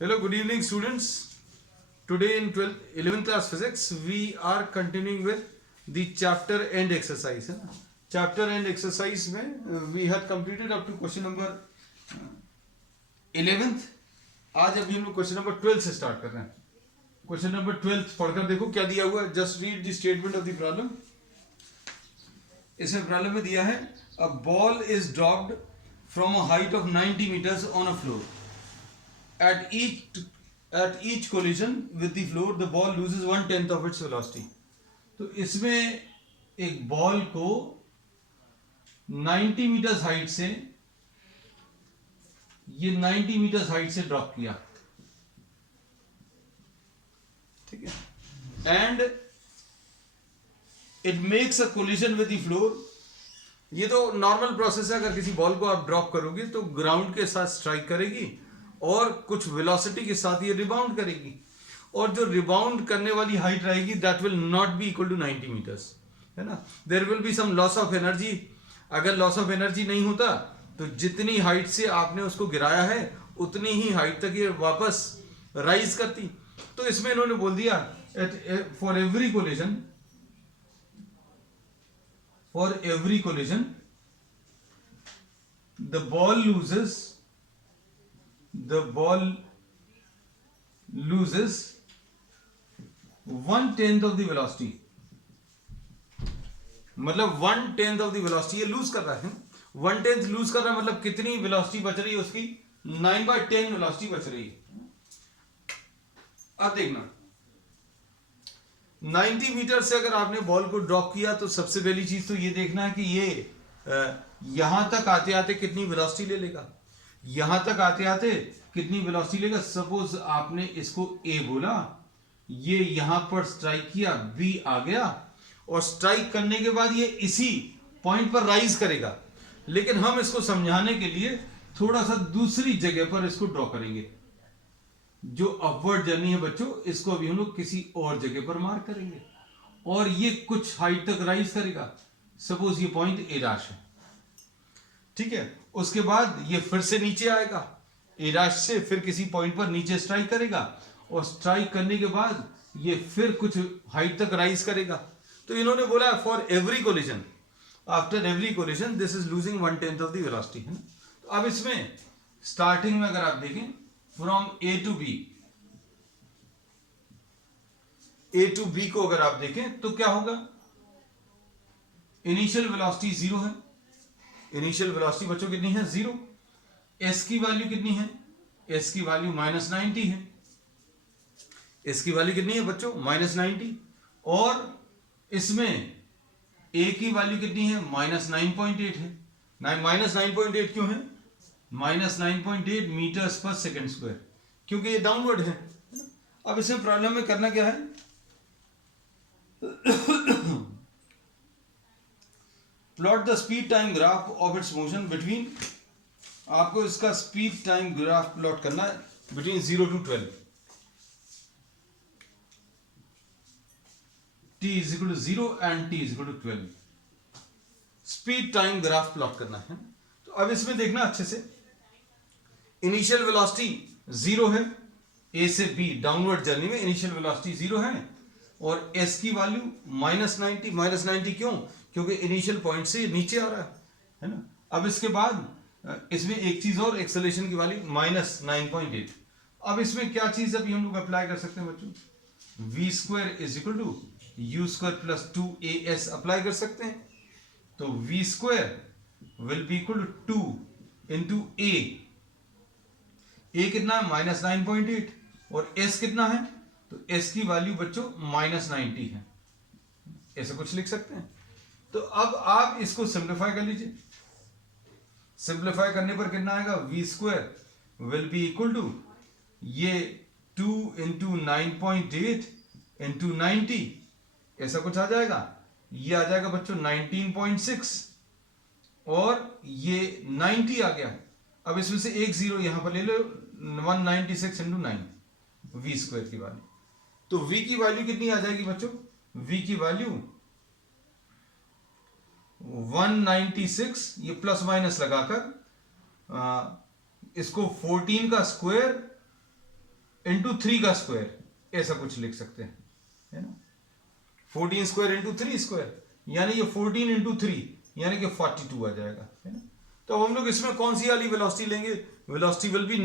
Hello, good evening, students. Today in 11th class physics, we are continuing with the chapter end exercise. है ना? Chapter end exercise में we had completed up to question number 11th. आज अभी हम लोग question number 12 से start कर रहे हैं. क्वेश्चन नंबर 12 पढ़कर देखो क्या दिया हुआ है. Just read the statement of the problem. इसमें प्रॉब्लम में दिया है a ball is dropped from a height of 90 meters on a floor. At each collision with the floor, the ball loses 1/10 of its velocity. तो इसमें एक ball को 90 metres height से, ये 90 मीटर्स हाइट से ड्रॉप किया, ठीक है, and it makes a collision with the floor. ये तो नॉर्मल प्रोसेस है. अगर किसी बॉल को आप ड्रॉप करोगे तो ग्राउंड के साथ स्ट्राइक करेगी और कुछ वेलोसिटी के साथ ये रिबाउंड करेगी, और जो रिबाउंड करने वाली हाइट रहेगी that will not be equal to 90 metres, है ना. There will be some loss of energy. अगर लॉस ऑफ एनर्जी नहीं होता तो जितनी हाइट से आपने उसको गिराया है उतनी ही हाइट तक ये वापस राइज करती. तो इसमें इन्होंने बोल दिया for every collision the ball loses 1/10 of the velocity. मतलब 1/10 of the velocity ये लूज कर रहा है. 1/10 लूज कर रहा है मतलब कितनी वेलोसिटी बच रही है उसकी? 9/10 वेलोसिटी बच रही है. अब देखना, 90 मीटर से अगर आपने बॉल को ड्रॉप किया तो सबसे पहली चीज तो ये देखना है कि ये यहां तक आते आते कितनी वेलोसिटी ले लेगा. यहां तक आते आते कितनी वेलोसिटी लेगा. सपोज आपने इसको ए बोला, ये यहां पर स्ट्राइक किया, बी आ गया, और स्ट्राइक करने के बाद ये इसी पॉइंट पर राइज करेगा. लेकिन हम इसको समझाने के लिए थोड़ा सा दूसरी जगह पर इसको ड्रॉ करेंगे. जो अपवर्ड जर्नी है बच्चों, इसको अभी हम लोग किसी और जगह पर मार्क करेंगे और ये कुछ हाइट तक राइज करेगा. सपोज ये पॉइंट ए डैश है, ठीक है. उसके बाद ये फिर से नीचे आएगा ए डैश से, फिर किसी पॉइंट पर नीचे स्ट्राइक करेगा, और स्ट्राइक करने के बाद ये फिर कुछ हाइट तक राइज करेगा. तो इन्होंने बोला for every collision, after every collision this is losing 1/10 of the velocity, है ना. तो अब इसमें स्टार्टिंग में अगर आप देखें फ्रॉम ए टू बी को अगर आप देखें तो क्या होगा? इनिशियल वेलोसिटी 0 है. इनिशियल वेलोसिटी बच्चों कितनी है? 0. एस की वैल्यू कितनी है? एस की वैल्यू -90 है. एस की वैल्यू कितनी है बच्चों? -90. और इसमें ए की वैल्यू कितनी है? -9.8 है. -9.8 क्यों है? -9.8 मीटर्स पर सेकेंड स्क्वायर, क्योंकि ये डाउनवर्ड है. अब इसमें प्रॉब्लम में करना क्या है? Plot the speed time graph of its motion between, आपको इसका स्पीड टाइम ग्राफ प्लॉट करना है between 0 to 12. t is equal to 0 and t is equal to 12. Speed time graph plot करना है. तो अब इसमें देखना अच्छे से, इनिशियल वेलोसिटी 0 है. ए से बी डाउनवर्ड जर्नी में इनिशियल वेलोसिटी 0 है, और एस की वैल्यू -90. -90 क्यों? क्योंकि इनिशियल पॉइंट से नीचे आ रहा है ना. अब इसके बाद इसमें एक चीज और, एक्सेलरेशन की वैल्यू -9.8. अब इसमें क्या चीज अभी हम लोग अप्लाई कर सकते हैं बच्चों? v² is equal to u² + 2as apply कर सकते हैं. तो v² will be equal to 2 into a. a कितना है? -9.8. और s कितना है? तो s की वैल्यू बच्चों -90 है. ऐसा कुछ लिख सकते हैं. तो अब आप इसको सिंप्लीफाई कर लीजिए. सिंप्लीफाई करने पर कितना आएगा? v² will be equal to ये 2 इंटू 9.8 इंटू 90, ऐसा कुछ आ जाएगा. ये आ जाएगा बच्चों 19.6, और ये 90 आ गया. अब इसमें से एक जीरो यहां पर ले लो, 196 इंटू 9 v² की वैल्यू. तो v की वैल्यू कितनी आ जाएगी बच्चों? v की वैल्यू 196, ये प्लस माइनस लगाकर इसको 14 का स्क्वायर इंटू 3 का स्क्वायर, ऐसा कुछ लिख सकते हैं, है ना। 14 स्क्वायर इंटू 3 स्क्वायर, यानी ये 14 इंटू 3 यानी कि 42 आ जाएगा, है ना। तो अब हम लोग इसमें कौन सी वाली वेलोसिटी लेंगे? Velocity will be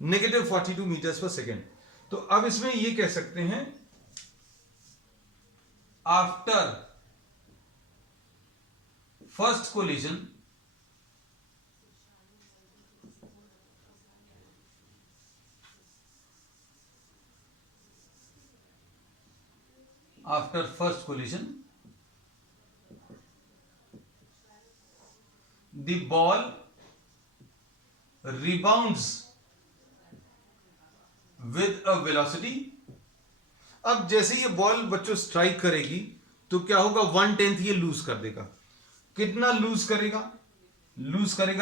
negative 42 metres per second. तो अब इसमें ये कह सकते हैं after first collision the ball rebounds with a velocity। अब जैसे ये बॉल बच्चों स्ट्राइक करेगी तो क्या होगा, 1/10 ये लूज कर देगा। कितना लूज करेगा?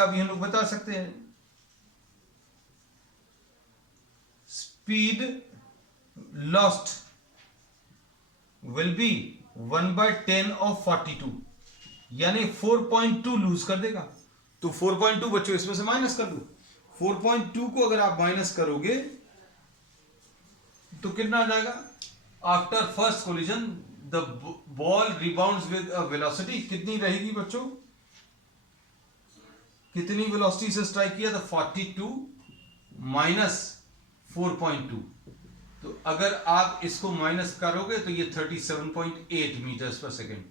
अभी हम लोग बता सकते हैं, speed lost will be 1/10 of 42, यानी 4.2 लूज कर देगा। तो 4.2 बच्चों इसमें से माइनस कर दो। 4.2 को अगर आप माइनस करोगे तो कितना आ जाएगा? After first collision the ball rebounds with a velocity, कितनी रहेगी बच्चों? कितनी वेलोसिटी से स्ट्राइक किया था? 42 माइनस 4.2। तो अगर आप इसको माइनस करोगे तो ये 37.8 मीटर्स पर सेकेंड।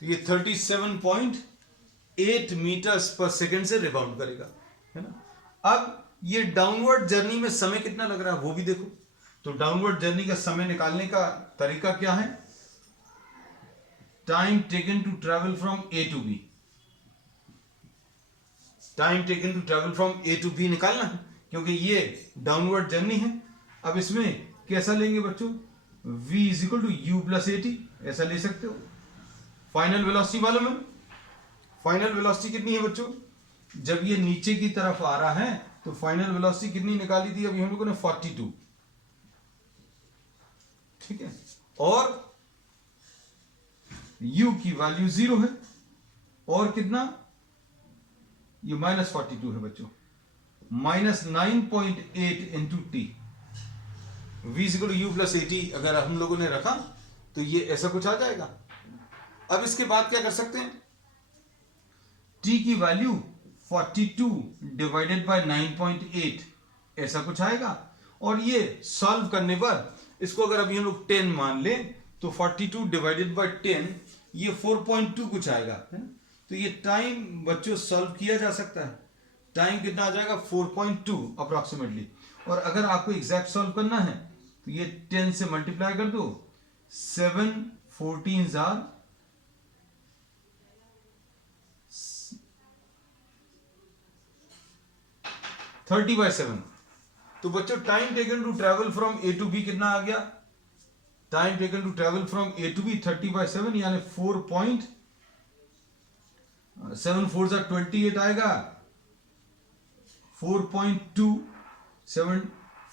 तो ये 37.8 मीटर्स पर सेकेंड से रिबाउंड करेगा, है ना। अब ये डाउनवर्ड जर्नी में समय कितना लग रहा है वो भी देखो। तो डाउनवर्ड जर्नी का समय निकालने का तरीका क्या है? Time taken to travel from A to B, निकालना है, क्योंकि ये डाउनवर्ड जर्नी है। अब इसमें कैसा लेंगे बच्चों? v is equal to u plus A t, ऐसा ले सकते हो। फाइनल वेलोसिटी मालूम है? फाइनल वेलोसिटी कितनी है बच्चों? जब ये नीचे की तरफ आ रहा है तो फाइनल वेलोसिटी कितनी निकाली थी अभी हम लोगों ने? 42, ठीक है। और u की वैल्यू 0 है, और कितना? ये -42 है बच्चों, -9.8 into t, v is equal to u plus A t अगर हम लोगों ने रखा तो ये ऐसा कुछ आ जाएगा। अब इसके बाद क्या कर सकते हैं? t की वैल्यू 42 डिवाइडेड बाय 9.8 ऐसा कुछ आएगा। और ये सॉल्व करने पर इसको अगर अभी हम लोग 10 मान लें तो 42 डिवाइडेड बाय 10 ये 4.2 कुछ आएगा, है ना। तो ये टाइम बच्चों सॉल्व किया जा सकता है। टाइम कितना आ जाएगा? 4.2 अप्रोक्सीमेटली। और अगर आपको एग्जैक्ट सॉल्व करना है तो ये 10 से मल्टीप्लाई कर दो, 7 14 आर 30/7। तो बच्चों time taken to travel from A to B कितना आ गया? Time taken to travel from A to B 30/7 यानी 4.7 4 28 आएगा। 4.2 7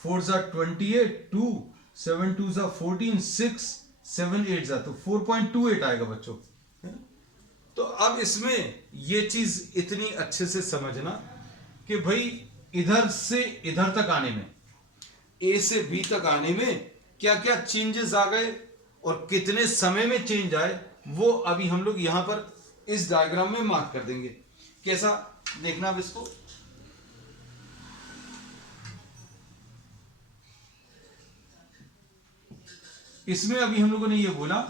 4 28 2 7 2 14 6 7 8 तो 4.28 आएगा बच्चों, है ना। तो अब इसमें ये चीज इतनी अच्छे से समझना कि भाई इधर से इधर तक आने में, ए से बी तक आने में क्या क्या चेंजेस आ गए और कितने समय में चेंज आए, वो अभी हम लोग यहां पर इस डायग्राम में मार्क कर देंगे। कैसा देखना अब इसको? इसमें अभी हम लोगों ने ये बोला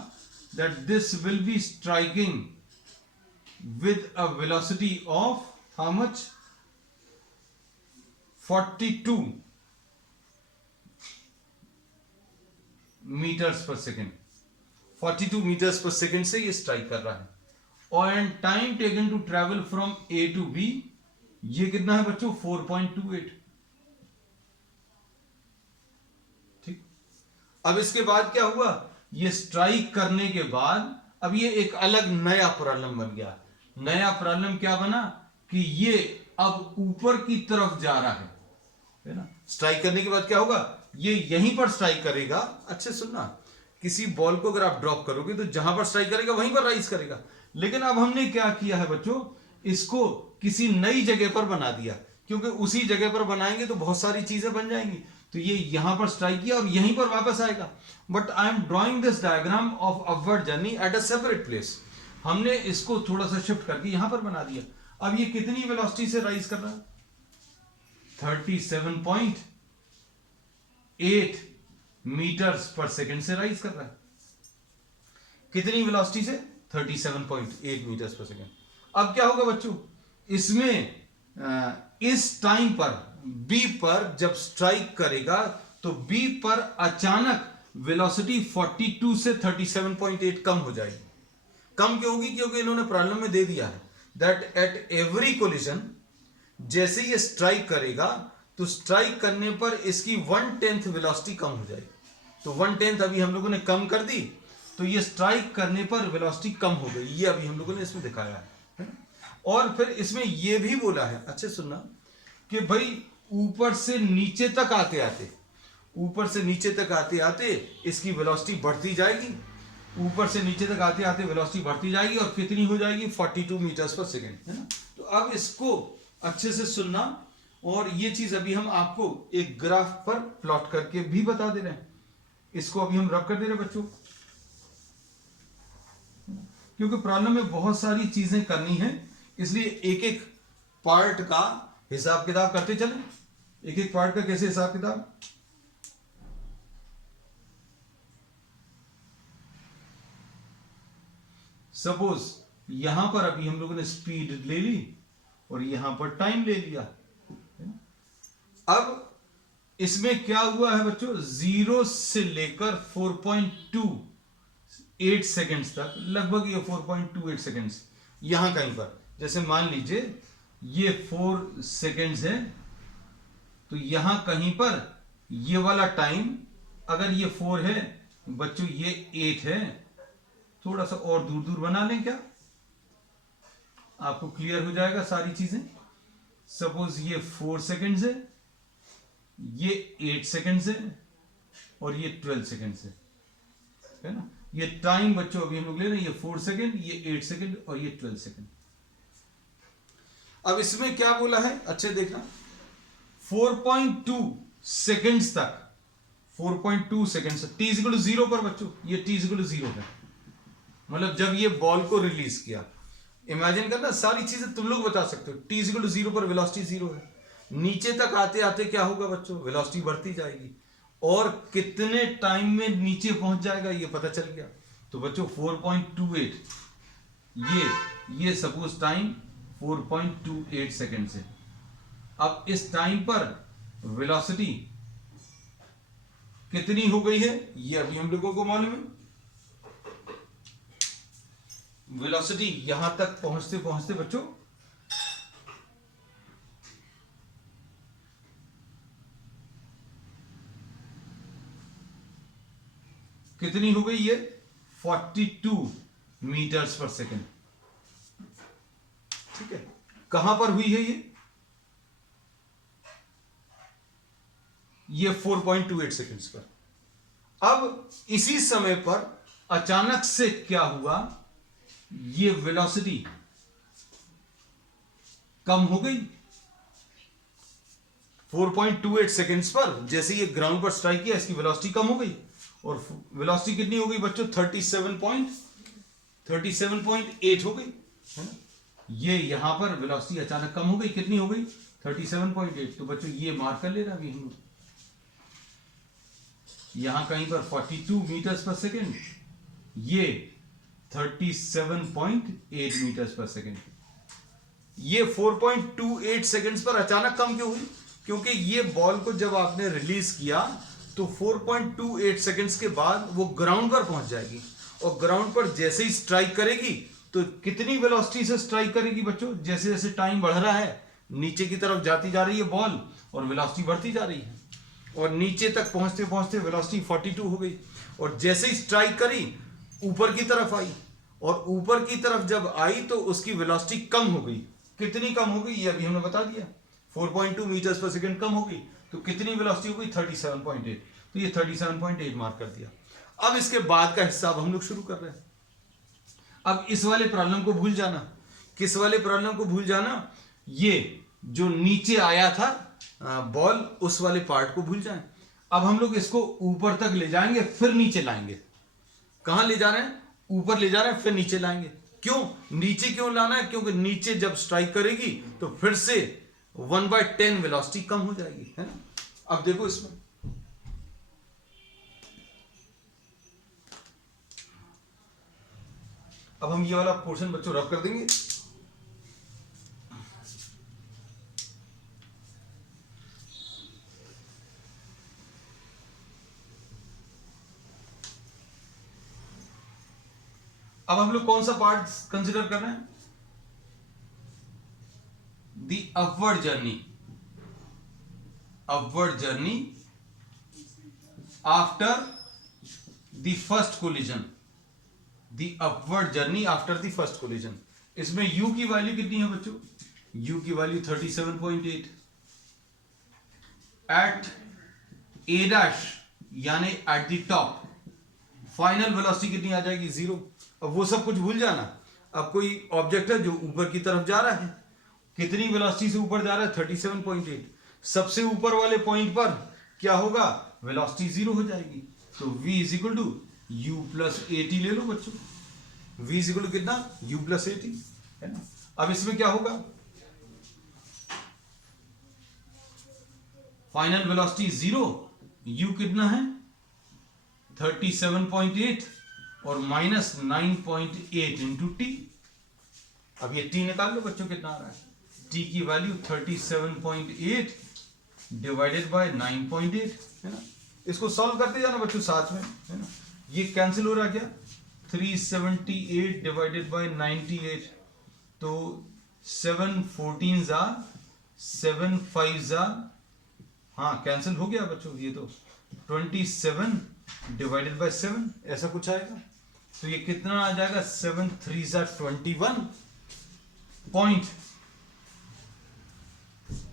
that this will be striking with a velocity of how much? 42 metres per second. 42 metres per second से ये स्ट्राइक कर रहा है। और and time taken to travel from A to B ये कितना है बच्चों? 4.28। ठीक। अब इसके बाद क्या हुआ? ये स्ट्राइक करने के बाद अब ये एक अलग नया प्रॉब्लम बन गया। नया प्रॉब्लम क्या बना कि ये अब ऊपर की तरफ जा रहा है ना। स्ट्राइक करने के बाद क्या होगा? ये यहीं पर स्ट्राइक करेगा। अच्छे सुनना, किसी बॉल को अगर आप ड्रॉप करोगे तो जहां पर स्ट्राइक करेगा वहीं पर राइज करेगा। लेकिन अब हमने क्या किया है बच्चों? इसको किसी नई जगह पर बना दिया, क्योंकि उसी जगह पर बनाएंगे तो बहुत सारी चीजें बन जाएंगी। तो ये यहां पर स्ट्राइक किया और यहीं पर वापस आएगा, but I am drawing this diagram of upward journey at a separate place. हमने इसको थोड़ा सा शिफ्ट करके यहां पर बना दिया। अब ये कितनी वेलोसिटी से राइज कर रहा है? 37.8 मीटर्स पर सेकेंड से राइज कर रहा है। कितनी वेलोसिटी से? 37.8 मीटर्स पर सेकेंड। अब क्या होगा बच्चों, इसमें इस टाइम पर बी पर जब स्ट्राइक करेगा तो बी पर अचानक वेलोसिटी 42 से 37.8 कम हो जाएगी। कम क्यों होगी? क्योंकि इन्होंने प्रॉब्लम में दे दिया है दैट एट एवरी कोलिजन, जैसे ये स्ट्राइक करेगा तो स्ट्राइक करने पर इसकी 1/10 वेलोसिटी कम हो जाएगी। तो 1/10 अभी हम लोगों ने कम कर दी, तो ये स्ट्राइक करने पर वेलोसिटी कम हो गई। ये अभी हम लोगों ने इसमें दिखाया है। और फिर इसमें यह भी बोला है, अच्छे सुनना, कि भाई ऊपर से नीचे तक आते आते इसकी वेलोसिटी बढ़ती जाएगी। ऊपर से नीचे तक आते आते वेलोसिटी बढ़ती जाएगी और कितनी हो जाएगी? 42 मीटर्स पर सेकेंड, है ना। तो अब इसको अच्छे से सुनना, और ये चीज अभी हम आपको एक ग्राफ पर प्लॉट करके भी बता दे रहे हैं। इसको अभी हम रब कर दे रहे हैं बच्चों, क्योंकि प्रॉब्लम में बहुत सारी चीजें करनी है, इसलिए एक एक पार्ट का हिसाब किताब करते चलें। एक एक पार्ट का कैसे हिसाब किताब? सपोज यहां पर अभी हम लोगों ने स्पीड ले ली और यहां पर टाइम ले लिया। अब इसमें क्या हुआ है बच्चों? 0 से लेकर 4.28 सेकेंड्स तक, लगभग ये 4.28 सेकेंड्स यहां कहीं पर, जैसे मान लीजिए ये 4 सेकेंड्स है, तो यहां कहीं पर ये वाला टाइम, अगर ये 4 है बच्चों, ये 8 है, थोड़ा सा और दूर दूर बना लें, क्या आपको क्लियर हो जाएगा सारी चीजें। सपोज ये 4 सेकेंड्स है, ये 8 सेकेंड्स है और ये 12 सेकेंड्स है ना। ये टाइम बच्चों अभी हम लोग ले रहे हैं, ये 4 सेकेंड, ये 8 सेकेंड और ये 12 सेकेंड। अब इसमें क्या बोला है, अच्छे देखना, 4.2 सेकेंड्स तक, 4.2 सेकेंड्स t = 0 पर बच्चों, ये t = 0 है, मतलब जब ये बॉल को रिलीज किया, इमेजिन करना, सारी चीजें तुम लोग बता सकते हो। t = 0 पर वेलोसिटी 0 है, नीचे तक आते आते क्या होगा बच्चों? वेलोसिटी बढ़ती जाएगी, और कितने टाइम में नीचे पहुंच जाएगा ये पता चल गया। तो बच्चों 4.28, ये सपोज टाइम 4.28 सेकेंड से। अब इस टाइम पर वेलोसिटी कितनी हो गई है ये अभी हम लोगों को मालूम है। वेलोसिटी यहां तक पहुंचते पहुंचते बच्चों कितनी हो गई? ये 42 मीटर्स पर सेकेंड। ठीक है, कहां पर हुई है ये 4.28 सेकेंड्स पर। अब इसी समय पर अचानक से क्या हुआ, ये वेलोसिटी कम हो गई 4.28 सेकेंड्स पर। जैसे ये ग्राउंड पर स्ट्राइक किया, इसकी वेलोसिटी कम हो गई, और वेलोसिटी कितनी हो गई बच्चों? 37.8 हो गई, है ना। ये यहां पर वेलोसिटी अचानक कम हो गई, कितनी हो गई? 37.8। तो बच्चों ये मार्क कर लेना अभी हम यहां कहीं पर 42 मीटर्स पर सेकेंड, ये 37.8 मीटर्स पर सेकेंड। ये 4.28 सेकेंड्स पर अचानक कम क्यों हुई? क्योंकि ये बॉल को जब आपने रिलीज किया तो 4.28 सेकेंड्स के बाद वो ग्राउंड पर पहुंच जाएगी, और ग्राउंड पर जैसे ही स्ट्राइक करेगी तो कितनी वेलोसिटी से स्ट्राइक करेगी बच्चों? जैसे जैसे टाइम बढ़ रहा है, नीचे की तरफ जाती जा रही है बॉल, और वेलोसिटी बढ़ती जा रही है, और नीचे तक पहुंचते पहुंचते वेलोसिटी 42 हो गई, और जैसे ही स्ट्राइक करी ऊपर की तरफ आई, और ऊपर की तरफ जब आई तो उसकी वेलोसिटी कम हो गई। कितनी कम हो गई ये अभी हमने बता दिया, 4.2 मीटर्स पर सेकेंड कम हो गई, तो कितनी वेलोसिटी हो गई? 37.8। तो ये 37.8 मार्क कर दिया। अब इसके बाद का हिस्सा हम लोग शुरू कर रहे हैं। अब इस वाले प्रॉब्लम को भूल जाना। किस वाले प्रॉब्लम को भूल जाना? ये जो नीचे आया था बॉल, उस वाले पार्ट को भूल जाएं। अब हम लोग इसको ऊपर तक ले जाएंगे फिर नीचे लाएंगे। कहां ले जा रहे हैं? ऊपर ले जा रहे हैं फिर नीचे लाएंगे। क्यों नीचे क्यों लाना है? क्योंकि नीचे जब स्ट्राइक करेगी तो फिर से 1/10 वेलोसिटी कम हो जाएगी, है ना। अब देखो इसमें अब हम ये वाला पोर्शन बच्चों रब कर देंगे। अब हम लोग कौन सा पार्ट कंसिडर कर रहे हैं? दी upward journey, upward journey after the first collision, the upward journey after the first collision. इसमें u की वैल्यू कितनी है बच्चों? u की वैल्यू 37.8 एट a डैश यानी at the top. Final velocity कितनी आ जाएगी? 0। अब वो सब कुछ भूल जाना। अब कोई ऑब्जेक्ट है जो ऊपर की तरफ जा रहा है, कितनी वेलोसिटी से ऊपर जा रहा है? 37.8। सबसे ऊपर वाले पॉइंट पर क्या होगा? वेलोसिटी 0 हो जाएगी। तो v is equal to u plus 80 ले लो बच्चों। v इज इक्वल टू कितना? u प्लस 80, है ना। अब इसमें क्या होगा? फाइनल वेलोसिटी 0, u कितना है? 37.8 और माइनस 9.8 इंटू टी। अब ये टी निकाल लो बच्चों, कितना आ रहा है? टी की वैल्यू 37.8 डिवाइडेड बाय 9.8, है ना। इसको सॉल्व करते जाना बच्चों साथ में, है ना। ये कैंसिल हो रहा क्या? 378 डिवाइडेड बाय 98, तो 7 14 जा 7 5 जा, हाँ कैंसिल हो गया बच्चों। ये तो 27 डिवाइडेड बाय 7 ऐसा कुछ आएगा। तो ये कितना आ जाएगा? 7 3 जा 21 पॉइंट,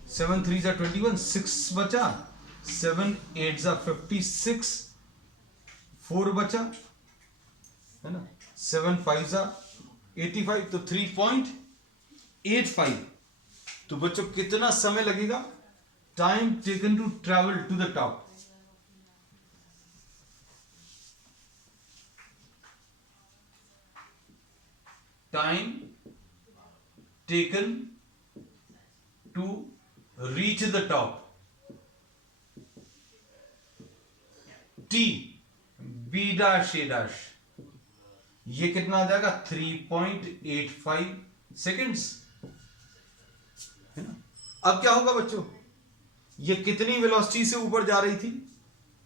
7 3 जा 21, 6 बचा, 7 8 जा 56, 4 बचा, है ना, 7 5 जा 85, तो 3.85। तो बच्चों कितना समय लगेगा? Time taken to travel to the top. Time taken to reach the top, t B dash A dash, ये कितना आ जाएगा? 3.85 सेकेंड्स, है ना। अब क्या होगा बच्चों? ये कितनी वेलोसिटी से ऊपर जा रही थी?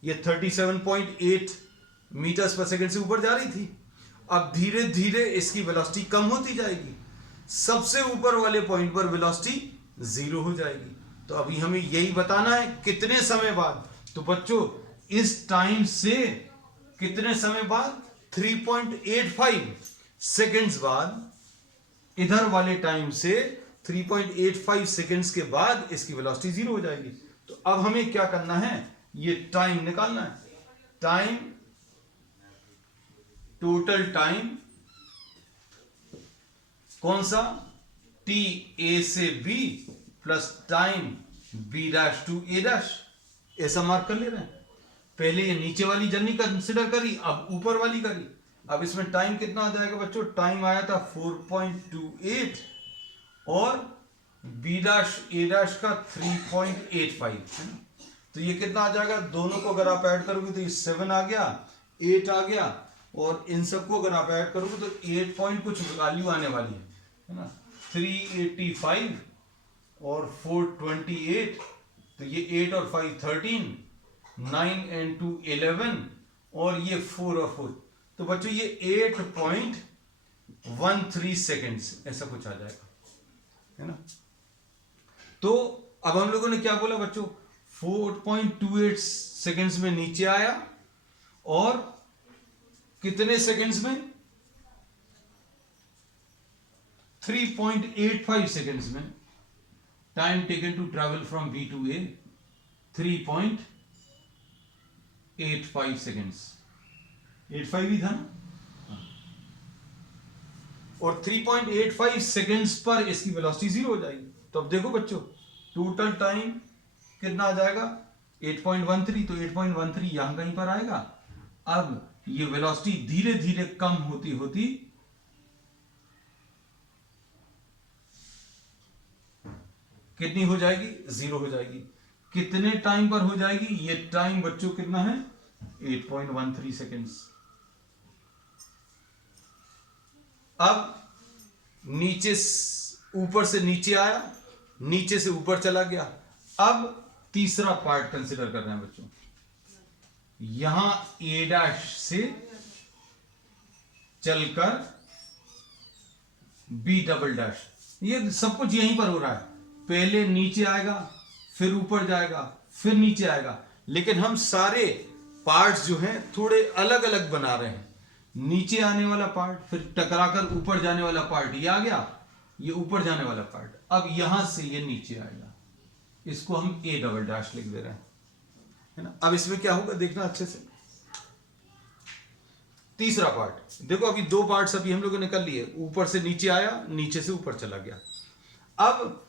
ये 37.8 मीटर्स पर सेकेंड से ऊपर जा रही थी। अब धीरे धीरे इसकी वेलोसिटी कम होती जाएगी, सबसे ऊपर वाले पॉइंट पर वेलोसिटी 0 हो जाएगी। तो अभी हमें यही बताना है कितने समय बाद। तो बच्चों इस टाइम से कितने समय बाद? 3.85 सेकेंड्स बाद, इधर वाले टाइम से 3.85 सेकेंड्स के बाद इसकी वेलोसिटी 0 हो जाएगी। तो अब हमें क्या करना है? ये टाइम निकालना है। टाइम, टोटल टाइम, कौन सा? टी ए से B plus time B dash to A dash, ऐसा मार्क कर ले रहे हैं। पहले ये नीचे वाली जर्नी कंसिडर करी, अब ऊपर वाली करी। अब इसमें टाइम कितना आ जाएगा बच्चों? टाइम आया था 4.28 और बी डैश ए डैश का 3.85, है ना। तो ये कितना आ जाएगा? दोनों को अगर आप ऐड करोगे तो ये 7 आ गया, 8 आ गया, और इन सबको अगर आप ऐड करोगे तो 8 पॉइंट कुछ वैल्यू आने वाली है ना। 385 और 428, तो ये 8 और 5 13, 9 and 2 11, और ये 4 और 4, तो बच्चों ये 8.13 सेकेंड्स ऐसा कुछ आ जाएगा, है ना। तो अब हम लोगों ने क्या बोला बच्चों? 4.28 सेकेंड्स में नीचे आया और कितने सेकेंड्स में? 3.85 सेकेंड्स में। Time taken to travel from B to A 3.85 seconds, 85 ही था ना। और 3.85 सेकेंड्स पर इसकी वेलोसिटी 0 हो जाएगी। तो अब देखो बच्चों, टोटल टाइम कितना आ जाएगा? 8.13, तो 8.13 यहां कहीं पर आएगा। अब ये वेलोसिटी धीरे धीरे कम होती होती कितनी हो जाएगी? 0 हो जाएगी। कितने टाइम पर हो जाएगी? ये टाइम बच्चों कितना है? 8.13 सेकेंड्स। अब नीचे ऊपर से नीचे आया, नीचे से ऊपर चला गया। अब तीसरा पार्ट कंसिडर कर रहे हैं बच्चों। यहां ए डैश से चलकर बी डबल डैश, ये सब कुछ यहीं पर हो रहा है। पहले नीचे आएगा, फिर ऊपर जाएगा, फिर नीचे आएगा। लेकिन हम सारे पार्ट्स जो हैं थोड़े अलग अलग बना रहे हैं। नीचे आने वाला पार्ट, फिर टकराकर ऊपर जाने वाला पार्ट ये आ गया, ये ऊपर जाने वाला पार्ट। अब यहां से ये नीचे आएगा, इसको हम ए डबल डैश लिख दे रहे हैं, है ना। अब इसमें क्या होगा देखना अच्छे से। तीसरा पार्ट देखो, अभी दो पार्ट्स अभी हम लोगों ने कर लिए। ऊपर से नीचे आया, नीचे से ऊपर चला गया। अब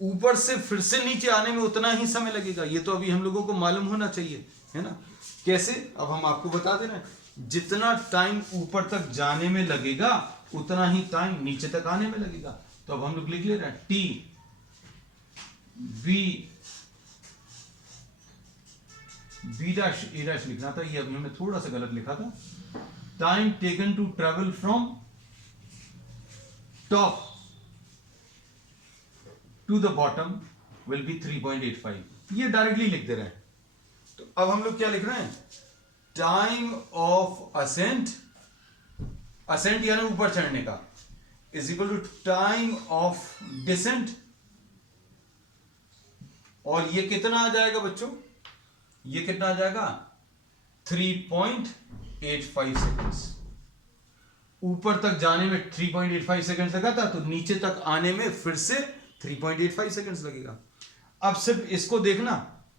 ऊपर से फिर से नीचे आने में उतना ही समय लगेगा, ये तो अभी हम लोगों को मालूम होना चाहिए, है ना। कैसे? अब हम आपको बता दे रहे हैं, जितना टाइम ऊपर तक जाने में लगेगा उतना ही टाइम नीचे तक आने में लगेगा। तो अब हम लोग लिख ले रहे हैं T B dash A dash लिखना था, ये अभी हमने थोड़ा सा गलत लिखा था। Time taken to travel from top to the bottom will be 3.85, ये डायरेक्टली लिख दे रहे हैं। तो अब हम लोग क्या लिख रहे हैं? टाइम ऑफ असेंट, असेंट यानी ऊपर चढ़ने का, is equal to time of descent. और ये कितना आ जाएगा बच्चों? ये कितना आ जाएगा? 3.85 सेकेंड्स। ऊपर तक जाने में 3.85 सेकेंड्स लगा था, तो नीचे तक आने में फिर से 3.85 सेकेंड्स लगेगा। अब सिर्फ इसको देखना,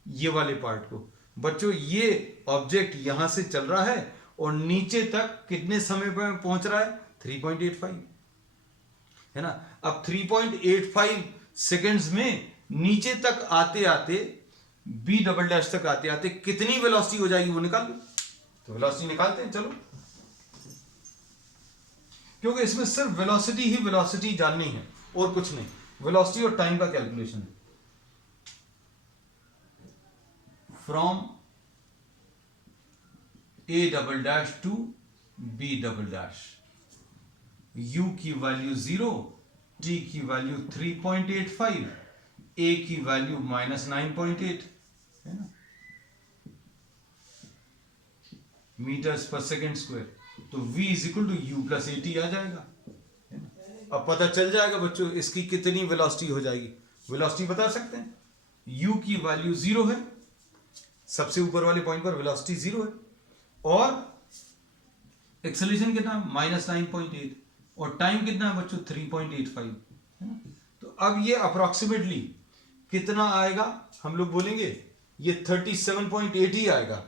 ये वाले पार्ट को बच्चों। ये ऑब्जेक्ट यहां से चल रहा है और नीचे तक कितने समय पर पहुंच रहा है? 3.85, है ना। अब 3.85 सेकेंड्स में नीचे तक आते आते, बी डबल डैश तक आते आते कितनी वेलोसिटी हो जाएगी वो निकाल लो। तो वेलोसिटी निकालते हैं, चलो। क्योंकि इसमें सिर्फ वेलोसिटी ही वेलोसिटी जाननी है और कुछ नहीं। वेलोसिटी और टाइम का कैलकुलेशन है। From A double dash to B double dash, u की वैल्यू 0, t की वैल्यू 3.85, a की वैल्यू -9.8, है ना, मीटर्स पर सेकेंड स्क्वायर। तो v is equal to u plus A T आ जाएगा, है ना। अब पता चल जाएगा बच्चों इसकी कितनी वेलोसिटी हो जाएगी। वेलोसिटी बता सकते हैं, u की वैल्यू 0 है, सबसे ऊपर वाले पॉइंट पर वेलोसिटी 0 है, और एक्सेलरेशन कितना? -9.8, और टाइम कितना है बच्चों? 3.85, है ना। तो अब ये अप्रोक्सीमेटली कितना आएगा? हम लोग बोलेंगे ये 37.8 ही आएगा।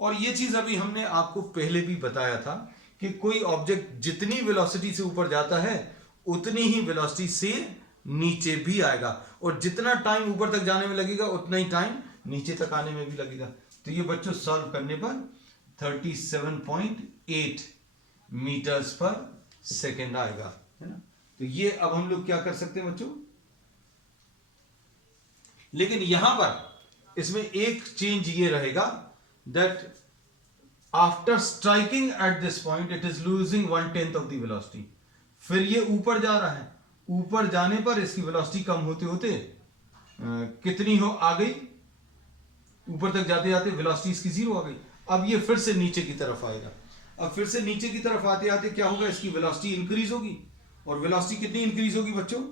और ये चीज अभी हमने आपको पहले भी बताया था कि कोई ऑब्जेक्ट जितनी वेलोसिटी से ऊपर जाता है उतनी ही वेलोसिटी से नीचे भी आएगा, और जितना टाइम ऊपर तक जाने में लगेगा उतना ही टाइम नीचे तक आने में भी लगेगा। तो ये बच्चों सॉल्व करने पर 37.8 मीटर्स पर सेकेंड आएगा, है ना। तो ये अब हम लोग क्या कर सकते हैं बच्चों, लेकिन यहां पर इसमें एक चेंज ये रहेगा that after striking at this point it is losing 1/10 of the velocity. फिर ये ऊपर जा रहा है, ऊपर जाने पर इसकी वेलोसिटी कम होते होते कितनी हो आ गई? ऊपर तक जाते जाते वेलोसिटी इसकी 0 आ गई। अब ये फिर से नीचे की तरफ आएगा। अब फिर से नीचे की तरफ आते आते क्या होगा? इसकी वेलोसिटी इंक्रीज होगी। और वेलोसिटी कितनी इंक्रीज होगी बच्चों?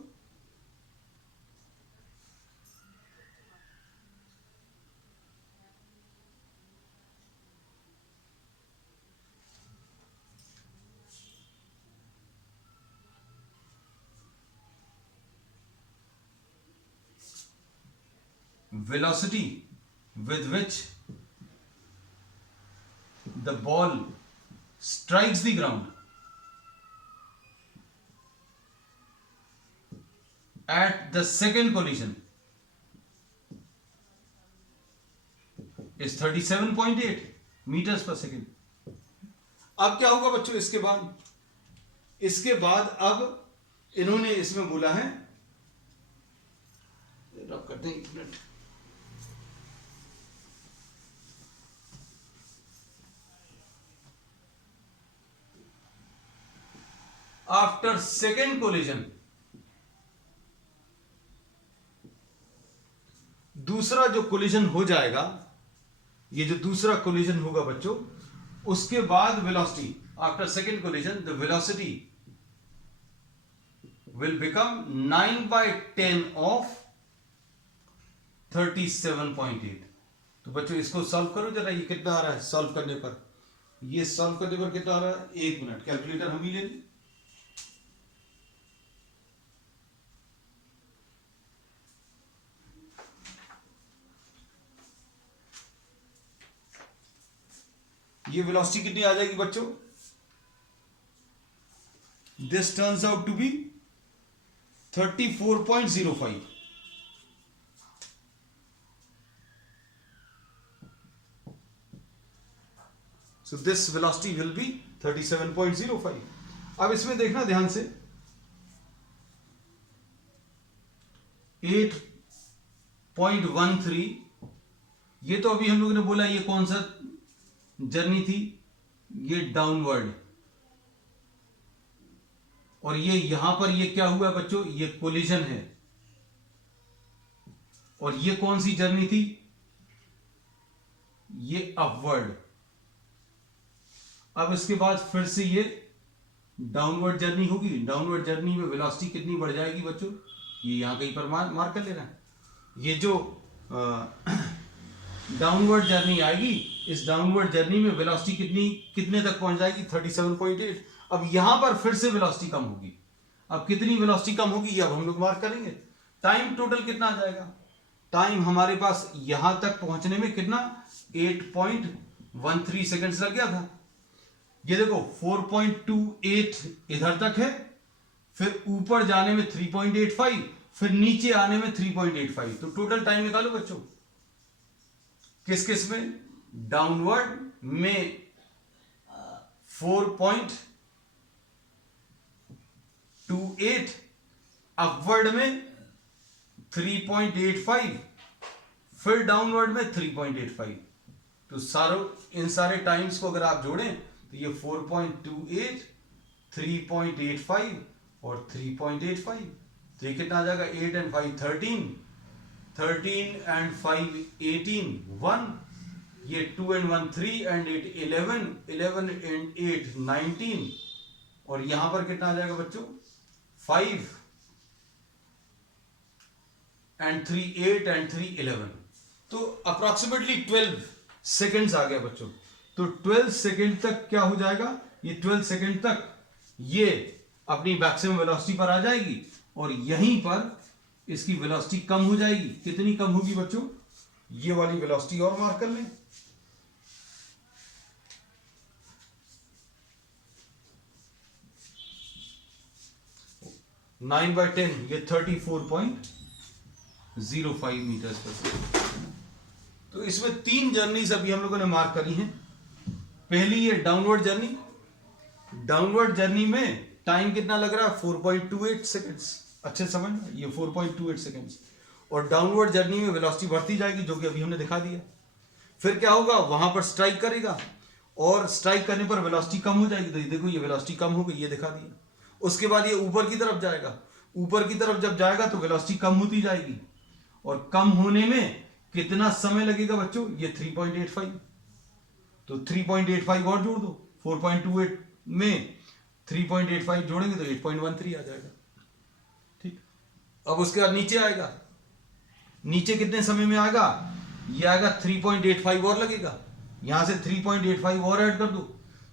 velocity with which the ball strikes the ground at the second collision is 37.8 metres per second. अब क्या होगा बच्चों, इसके बाद अब इन्होंने इसमें बोला है, रब करते हैं 1 मिनट, आफ्टर सेकेंड कोलिजन, दूसरा जो कोलिजन हो जाएगा, ये जो दूसरा कोलिजन होगा बच्चों, उसके बाद velocity, after second collision the velocity will become 9/10 of 37.8। तो बच्चों इसको सॉल्व करो जरा, ये कितना आ रहा है सॉल्व करने पर, ये सॉल्व करने पर कितना आ रहा है, 1 मिनट, कैलकुलेटर हम ही ले लें। ये वेलोसिटी कितनी आ जाएगी बच्चों, this turns out to be 34.05। So this velocity will be 37.05। अब इसमें देखना ध्यान से, 8.13, ये तो अभी हम लोगों ने बोला ये कौन सा जर्नी थी, ये डाउनवर्ड, और ये यहां पर ये क्या हुआ बच्चों, ये कोलिजन है, और ये कौन सी जर्नी थी, ये अपवर्ड। अब इसके बाद फिर से ये डाउनवर्ड जर्नी होगी, डाउनवर्ड जर्नी में वेलोसिटी कितनी बढ़ जाएगी बच्चों, ये यहां कहीं पर मार्क कर लेना है। ये जो डाउनवर्ड जर्नी आएगी, इस डाउनवर्ड जर्नी में वेलोसिटी कितने तक पहुंच जाएगी, 37.8। अब यहां पर फिर से वेलोसिटी कम होगी, अब कितनी वेलोसिटी कम होगी ये अब हम लोग मार्क करेंगे। टाइम टोटल कितना आ जाएगा, टाइम हमारे पास यहां तक पहुंचने में कितना 8.13 सेकेंड्स लग गया था। ये देखो 4.28 इधर तक है, फिर ऊपर जाने में 3.85, फिर नीचे आने में 3.85। तो टोटल टाइम निकालो बच्चों, किस किस में, डाउनवर्ड में 4.28, अपवर्ड में 3.85, फिर डाउनवर्ड में 3.85। तो इन सारे टाइम्स को अगर आप जोड़ें तो ये 4.28, 3.85 और 3.85, तो ये कितना आ जाएगा, 8 and 5 13, 13 and 5 18 1, ये 2 and 1 3 and 8 11, 11 and 8 19, और यहां पर कितना आ जाएगा बच्चों, 5 and 3 8 and 3 11। तो अप्रोक्सीमेटली 12 सेकेंड्स आ गया बच्चों। तो 12 सेकेंड तक क्या हो जाएगा, ये 12 सेकेंड तक ये अपनी मैक्सिमम वेलोसिटी पर आ जाएगी, और यहीं पर इसकी वेलोसिटी कम हो जाएगी। कितनी कम होगी बच्चों, ये वाली वेलोसिटी और मार्क कर लें, नाइन बाई 10, ये 34.05 मीटर्स पर सेकेंड। तो इसमें 3 जर्नीज अभी हम लोगों ने मार्क करी हैं। पहली ये डाउनवर्ड जर्नी, डाउनवर्ड जर्नी में टाइम कितना लग रहा है, 4.28 सेकेंड्स, अच्छे समझना, ये 4.28 सेकेंड्स। और डाउनवर्ड जर्नी में वेलोसिटी बढ़ती जाएगी, जो कि अभी हमने दिखा दिया। फिर क्या होगा, वहां पर स्ट्राइक करेगा, और स्ट्राइक करने पर वेलोसिटी कम हो जाएगी। तो ये देखो, ये वेलोसिटी कम हो गई, ये दिखा दिया। उसके बाद ये ऊपर की तरफ जाएगा, ऊपर की तरफ जब जाएगा तो वेलोसिटी कम होती जाएगी, और कम होने में कितना समय लगेगा बच्चों, ये 3.85। तो 3.85 और जोड़ दो, 4.28 में 3.85 जोड़ेंगे तो 8.13 आ जाएगा। ठीक, अब उसके बाद नीचे आएगा, नीचे कितने समय में आएगा, ये आएगा 3.85 और लगेगा। यहां से 3.85 और ऐड कर दो,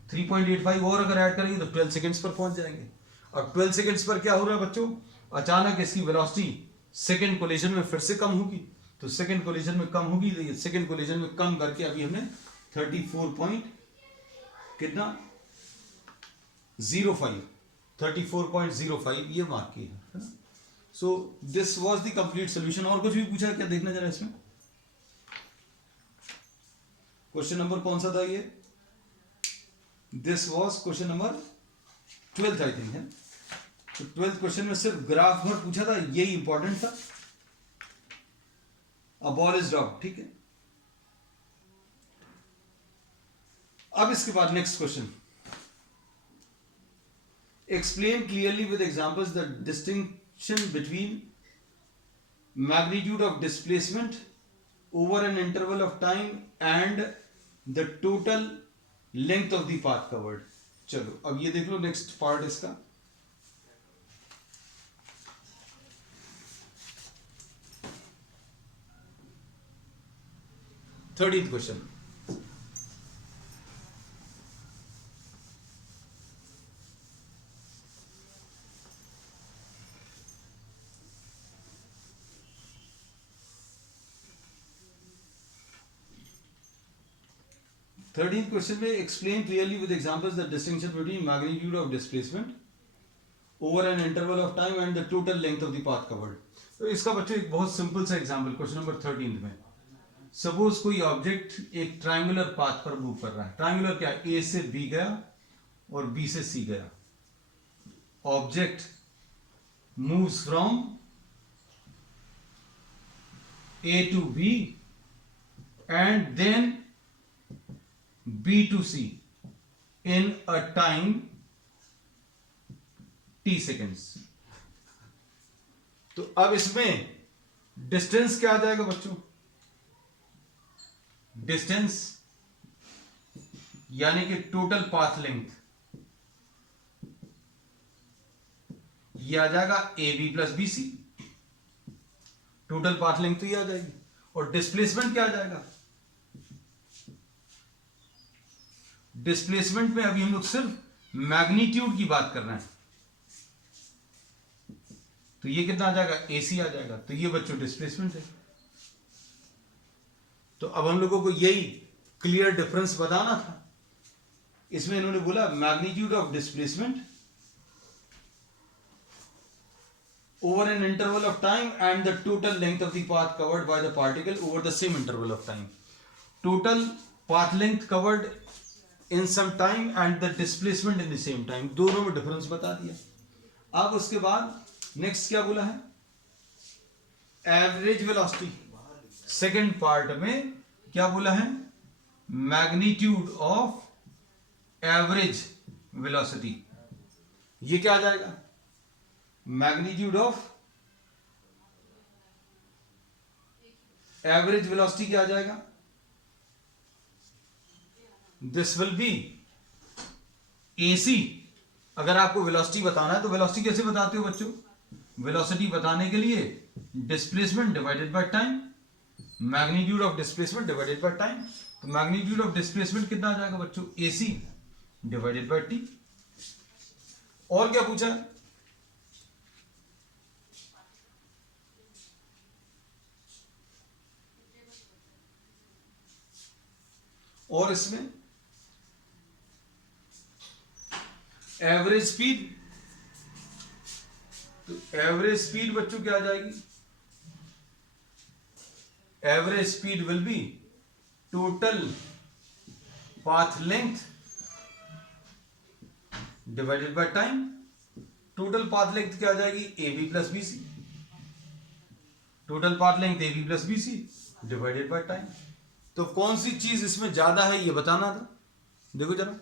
3.85 और अगर ऐड करेंगे तो 12 सेकेंड्स पर पहुंच जाएंगे। अब 12 सेकेंड्स पर क्या हो रहा है बच्चों, अचानक इसकी वेलोसिटी सेकेंड कोलिजन में फिर से कम होगी। तो सेकेंड कोलिजन में कम होगी, तो ये सेकेंड कोलिजन में कम करके अभी हमने 34.05 ये मार्क किया है ना। So this was the complete solution. और कुछ भी पूछा क्या, देखना जरा इसमें। क्वेश्चन नंबर कौन सा था ये? This was question number 12 I think है। तो 12th क्वेश्चन में सिर्फ ग्राफ भर पूछा था, यही इंपॉर्टेंट था। अ बॉल इज ड्रॉप, ठीक है। अब इसके बाद next question, explain clearly with examples the distinction between magnitude of displacement over an interval of time and the total length of the path covered. चलो अब ये देख लो नेक्स्ट पार्ट इसका। थर्टीन्थ क्वेश्चन, थर्टीन्थ क्वेश्चन में explain clearly with examples the distinction between magnitude of displacement over an interval of time and the total length of the path covered. तो इसका बच्चों एक बहुत सिंपल सा एग्जांपल क्वेश्चन नंबर 13 में, suppose कोई object एक ट्रायंगुलर पाथ पर मूव कर रहा है। ट्रायंगुलर क्या है? ए से बी गया और बी से सी गया। Object moves from A to B and then B to C in a time t seconds। तो अब इसमें डिस्टेंस क्या आ जाएगा बच्चों? डिस्टेंस यानी कि टोटल पाथ लेंथ, ये आ जाएगा A B plus B C. Total path length तो ये आ जाएगी। और डिस्प्लेसमेंट क्या आ जाएगा? डिस्प्लेसमेंट में अभी हम लोग सिर्फ मैग्नीट्यूड की बात कर रहे हैं, तो ये कितना आ जाएगा? AC आ जाएगा। तो ये बच्चों डिस्प्लेसमेंट है। तो अब हम लोगों को यही क्लियर डिफरेंस बताना था। इसमें इन्होंने बोला magnitude of displacement over an interval of time and the total length of the path covered by the particle over the same interval of time. Total path length covered in some time and the displacement in the same time, दोनों में difference बता दिया। अब उसके बाद next क्या बोला है? Average velocity. सेकंड पार्ट में क्या बोला है? Magnitude of average velocity. ये क्या आ जाएगा? मैग्नीट्यूड ऑफ एवरेज वेलोसिटी क्या आ जाएगा? This will B AC। अगर आपको वेलोसिटी बताना है तो वेलोसिटी कैसे बताते हो बच्चों? वेलोसिटी बताने के लिए displacement divided by time, magnitude of displacement divided by time. तो मैग्नीट्यूड ऑफ डिस्प्लेसमेंट कितना आ जाएगा बच्चों? AC divided by T। और क्या पूछा? और इसमें एवरेज स्पीड। तो एवरेज स्पीड बच्चों क्या आ जाएगी? Average speed will be total path length divided by time. Total path length क्या आ जाएगी? A B plus B C. Total path length A B plus B C divided by time. तो कौन सी चीज इसमें ज्यादा है ये बताना था। देखो जरा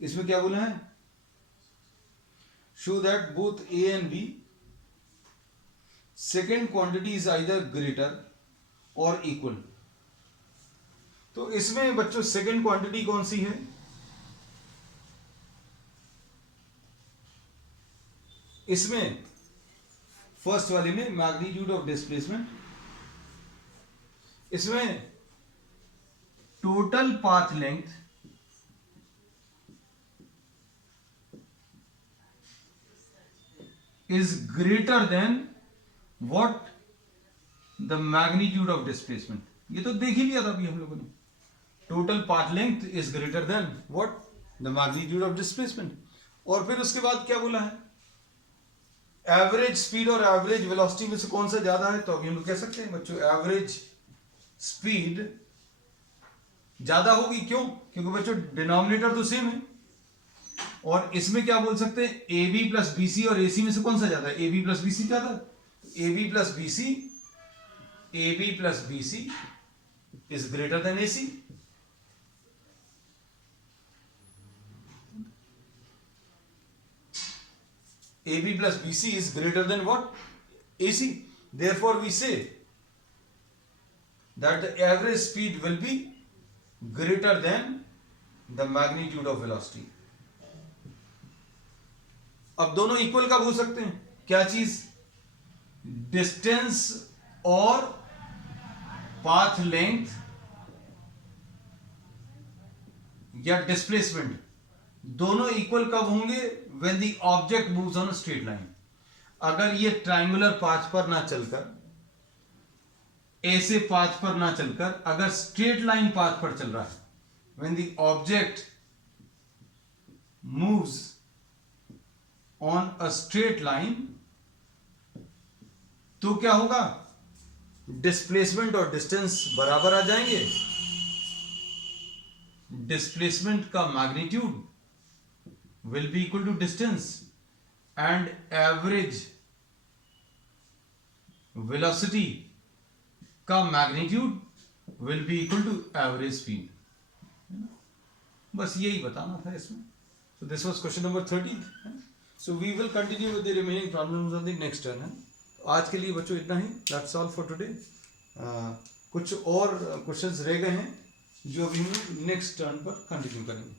इसमें क्या बोला है? Show that both A and B second quantity is either greater or equal. तो इसमें बच्चों सेकेंड क्वांटिटी कौन सी है? इसमें फर्स्ट वाले में मैग्नीट्यूड ऑफ डिस्प्लेसमेंट, इसमें total path length is greater than what the magnitude of displacement। ये तो देख ही लिया था अभी हम लोगों ने। Total path length is greater then what? The magnitude of displacement. और फिर उसके बाद क्या बोला है? एवरेज स्पीड और एवरेज वेलोसिटी में से कौन सा ज्यादा है? तो अभी हम लोग कह सकते हैं बच्चों एवरेज स्पीड ज्यादा होगी, क्यों? क्योंकि बच्चों डिनोमिनेटर तो सेम है। और इसमें क्या बोल सकते हैं, A B plus B C और ए सी में से कौन सा ज्यादा है? A B plus B C ज्यादा है। A B plus B C, A B plus B C is greater than A C. AB plus BC is greater than what? AC. Therefore, we say that the average speed will be greater than the magnitude of velocity. अब दोनों equal कब हो सकते हैं? क्या चीज? Distance और path length या डिस्प्लेसमेंट दोनों इक्वल कब होंगे? when the object moves on a straight line. अगर ये ट्राइंगुलर पाथ पर ना चलकर, ऐसे पाथ पर ना चलकर अगर स्ट्रेट लाइन पाथ पर चल रहा है, when the object moves on a straight line, तो क्या होगा? डिस्प्लेसमेंट और डिस्टेंस बराबर आ जाएंगे। डिस्प्लेसमेंट का magnitude will be equal to distance and average velocity का magnitude will be equal to average speed. बस यही बताना था इसमें. So this was question number 13. So we will continue with the remaining problems on the next turn. आज के लिए बच्चों इतना ही. That's all for today. कुछ और क्वेश्चंस रह गए हैं जो अभी हम नेक्स्ट टर्न पर कंटिन्यू करेंगे.